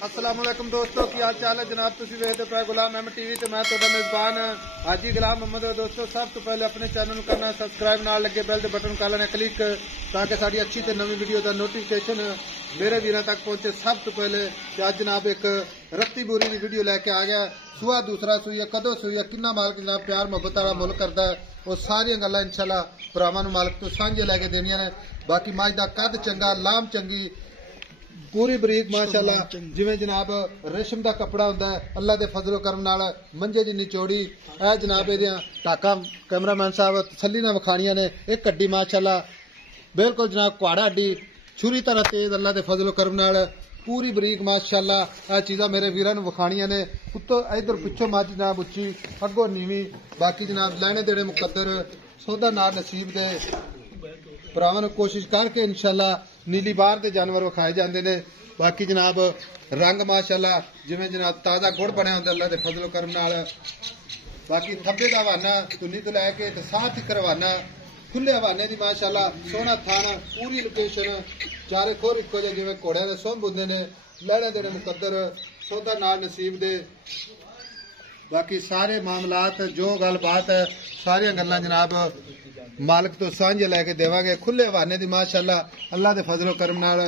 अस्सलामुअलैकुम दोस्तों की हाल चाल है जनाब तुम वेखते पे गुलाम अहमद टीवी ते मैं तुहाडा मेजबान हाजी गुलाम मोहम्मद। दोस्तों सब तो पहले अपने चैनल को करना सबसक्राइब नाल लगे बेल के बटन कर लेना क्लिक ताकि साड़ी अच्छी ते नवी वीडियो का नोटिफिकेशन मेरे वीरों तक पहुंचे सब तो पहले। आज जनाब एक रत्ती बोरी की वीडियो लैके आ गया। सुआ दूसरा सुई है कदों सुई है किन्ना मालक जनाब प्यार मुहब्बत वाला मुल करता है वो सारिया गल्लां इंशाल्लाह भरावां नूं मालक तो सांझे लैके देनियां ने। बाकी मज दा कद चंगा लाम चंगी पूरी बरीक माशाअल्लाह जिवें जनाब रेशम का कपड़ा होंदा है अल्लाह दे फजलो करम नाल मंजे जिन्नी चौड़ी ए जनाब एदियां टाका कैमरामैन साहब तसल्ली नाल विखाणियां ने। एक कड्डी माशाअल्लाह बिल्कुल जनाब कुआड़ा अड्डी छुरी तरह तेज अल्लाह दे फजलो करम नाल पूरी बरीक माशाअल्लाह ए चीज़ां मेरे वीरां नूं विखाणियां ने। उत्तों इधर पिछों मज जनाब उच्ची अगों नीवी बाकी जनाब लैणे देणे मुकद्दर सौदा नाल नसीब दे भरावां नूं कोशिश करके इंशाअल्लाह नीली बार के जानवर विखाए जाते हैं। बाकी जनाब रंग माशाअल्लाह जिवें जनाब ताज़ा गुड़ बनया होंदा अल्लाह दे फजलो करम नाल। बाकी थब्बे का हवाना धुनी तो लैके ते साथ तक हवाना खुले हवाने की माशाअल्लाह सोहना थान पूरी लोकेशन चारे खोर इको जिहे जिवें घोड़ियां दे सुंभ हुंदे ने लैणे देणे मुकद्दर सौदा नाल नसीब दे। बाकी सारे मामलात जो गलबात है सारियां गल्लां जनाब मालिक तो सांझे लैके देवांगे खुले हवाने दी माशाअल्लाह अल्लाह दे फजलो करम नाल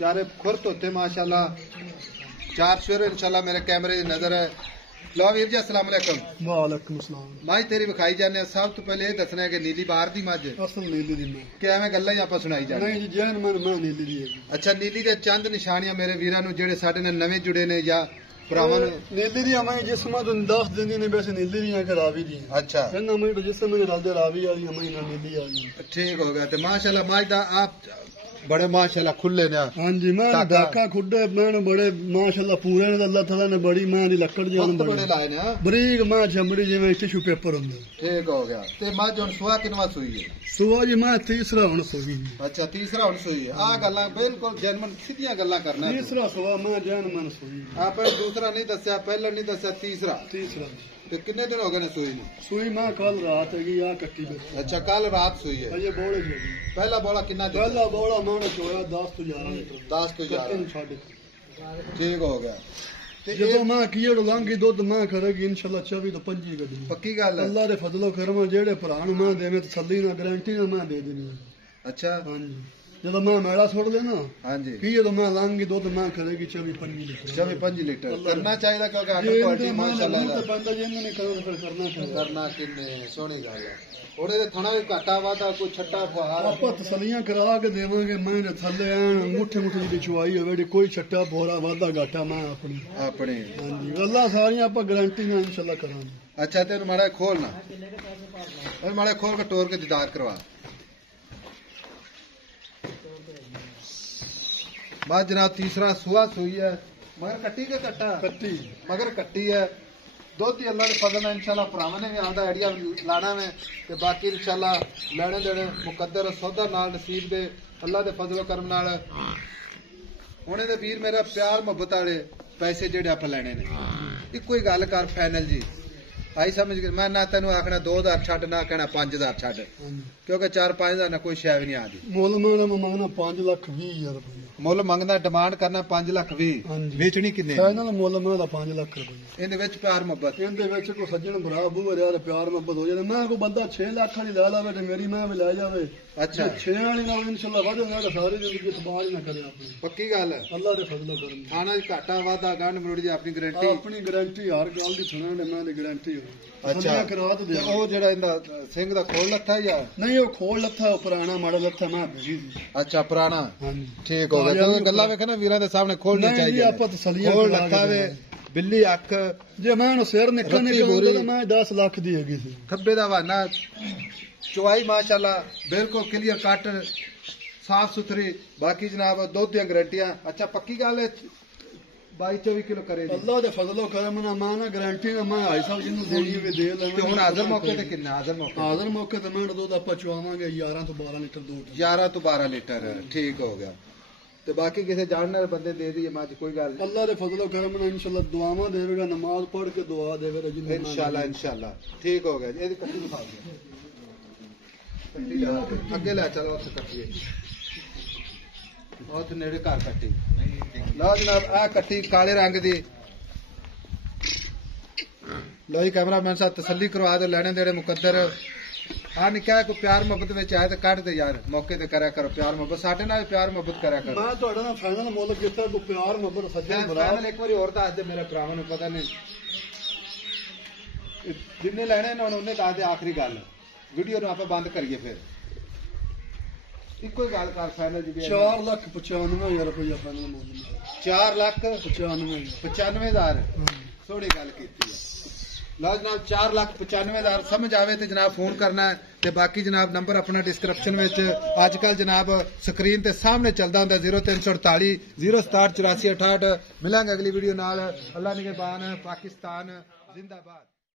चारे खुर धोते माशाअल्लाह चार शेर इंशाअल्लाह मेरे कैमरे दी नजर है। लो वीर जी अस्सलाम वालेकुम। वालेकुम सलाम। मज तेरी विखाई जाने सब तो पहले ये दसना है कि नीली बाहर दी मज असल नीली दी मैं कि एवें गल्लां ही आपां सुनाई जाने नहीं जी जैन मन मैं नीली दी है। अच्छा नीली दे चंद निशानियां मेरे वीरां नूं जेड़े साडे ने नवें जुड़े ने या भरावां नूं नीली दी हमें जिसम तो 10 दिन ने वैसे नीली दी है कि रावी दी। अच्छा ना मैं तो जिसम में डाल दे रावी वाली हमें ना नीली वाली ठीक हो गया। तो माशाअल्लाह मज दा आप बड़े माशाअल्लाह खुले ने। हां जी मैं ढाका खुडे मैं बड़े माशाअल्लाह पूरे ने अल्लाह ताला ने बड़ी मां दी लकड़ जान बड़े लाए ने बरीक मां चमड़ी जिवें टिश्यू पेपर हुंदा। ठीक हो गया। ते मज हुण सुआ किनवा सुई है? सुआ जी मैं तीसरा हुण सुई। अच्छा तीसरा हुण सुई है। आ गल्लां बिल्कुल जैनमन सीधियां गल्लां करना। तीसरा सुआ मैं जैन मन सुई। आप दूसरा नहीं दस्या पहला नहीं दस्या तीसरा ते कितने दिन हो गए ने सुई नूं? सुई मैं कल रात है आ कट्टी बैठी। अच्छा कल रात सुई है। अजे बोले जी पहला बोला कितना पहला बोला माने चोया 10 तो 11 लीटर 10 तो 11 ठीक हो गया। जो मां कीड़ लांगी दुध मां करेगी इंशाल्लाह 24 तो 25 गड्डी पक्की गल है। अल्लाह दे फजलो करम जेड़े भरा नूं मां देवे तसल्ली ना गारंटी ना मां दे देनी। अच्छा हां जी जदों मां मेड़ा छोड़ लेना हां जी की जदों मां लांगी दुध मां करेगी 24-25 लीटर 24-25 लीटर करना चाहिए क्योंकि आर्डर क्वालिटी माशाल्लाह तो बंदा जिन ने करना चाहिए करना किन्ने सोहनी गल है। ओड़े ते थोड़ा भी घाटा वादा कोई छट्टा फुहार आपां तसल्लियां करा के देवांगे मैं दे थल्ले मुठे मुठे दी चुआई होवे कोई छट्टा बोरा वादा घाटा मैं अपनी हां जी अल्लाह सारियां आपां गारंटी ना इंशाल्लाह करांगे। अच्छा तेन माड़ा खोलना माड़ा खोल के टोर के दीदार करवा। बस जनाब तीसरा सुआ सुई है मगर कट्टी के कट्टा कट्टी मगर कट्टी है दुध ही अल्लाह के फजल है इंशाल्लाह भरावां ने भी आंदा आइडिया लाना में ते बाकी इंशाल्लाह लैणे देणे मुकद्दर सौदा नाल नसीब दे अल्लाह दे फजलो करम नाल हुणे दे वीर मेरा प्यार मुहब्बत वाले पैसे जेड़े आप लैणे ने इक्को ही गल कर फाइनल जी आई समझ गए। मैं ना तेन आखना 2000 छड्ड ना कहना 5000 छड्ड क्योंकि 4-5 ना कोई शै भी नहीं आती। मुल मंगना 5,20,000 रुपया मुल मंगना डिमांड करना 5,20,000 बेचनी किन्ने फाइनल मुल मैं 5 लाख रुपया इहदे विच प्यार मुहब्बत इहदे विच कोई सज्जन भरा बूहे यार प्यार मुहब्बत हो जाए मैं कोई बंदा 6 लाख वाली ला लावे ते मेरी मैं भी लै जावे। अच्छा 6 वाली नाल इंशाल्लाह वध ना सारी जिंदगी इतबार ना करे अपनी पक्की गल है अल्लाह दे फजल करम खाना घाटा वादा गंढ मरोड़ी अपनी गारंटी हर गल दी सुना ने मैं दी गारंटी हो। अच्छा ओ जेड़ा इंदा सिंह दा खोल लथा या नहीं ओ खोल लथा पुराना माड़ा लथा मैं भेजी। अच्छा पुराना हां ठीक हो गया। तो गल्ला वेखे ना वीरां दे सामने खोलनी चाहिए आपा तसल्लियां खोल लथा वे बिल्ली अख जे मैं सिर निकलने के मैं 10 लाख दी हैगी सी थब्बे दा वाना चुवाई माशाल्लाह बिल्कुल क्लियर कट साफ सुथरी बाकी जनाब दुध दी गारंटियां। अच्छा पक्की गल है 22-24 किलो करे अल्लाह दे फजलो करम ना मैं ना गारंटी ना मैं भाई साहब जिन्नू देनी वे दे ले ते हुन हाजिर मौके ते किन्ना हाजिर मौके ते मैं दूध आपा चुवावांगे 11 तो 12 लीटर दूध 11 तो 12 लीटर ठीक हो गया। तो बाकी किसी जानने वाले बंदे दे दी मज कोई गल अल्लाह दे फजलो करम ना इंशाल्लाह दुआवां देवेगा नमाज पढ़ के दुआ देवेगा इंशाल्लाह इंशाल्लाह ठीक हो गया। एदी कट्टी दिखा दे कट्टी आगे ले चलो उसे कट्टी बहुत नेड़े घर कट्टी लो जनाब आ कट्टी काले रंग दी लो जी कैमरामैन साहब तसल्ली करवा दो लैने देने मुकद्दर आ निक्का कोई प्यार मोहब्बत में आए तो कट दे यार मौके ते करया करो प्यार मोहब्बत साडे नाल प्यार मोहब्बत करया करो मैं तुहाडे नाल फाइनल मुल्क किता को प्यार मोहब्बत सच्चे फाइनल एक बार और दस दे मेरे भरावां नूं पता नहीं जिन्ने लैने ने उन्हें दस दे आखिरी गल वीडियो नूं आपां बंद करिए फिर इको गल कर फाइनल जी 4,95,000 रुपया फाइनल मुल्क 4,95,000 सोहनी गल कीती है लो जनाब 4,95,000 समझ आवे तो जनाब फोन करना है ते बाकी जनाब नंबर अपना डिस्क्रिप्शन में अजकल जनाब स्क्रीन ते सामने चलता होंगे 0348 067 84 68 मिलेंगे अगली वीडियो नाल अल्लाह निगहबान पाकिस्तान जिंदाबाद।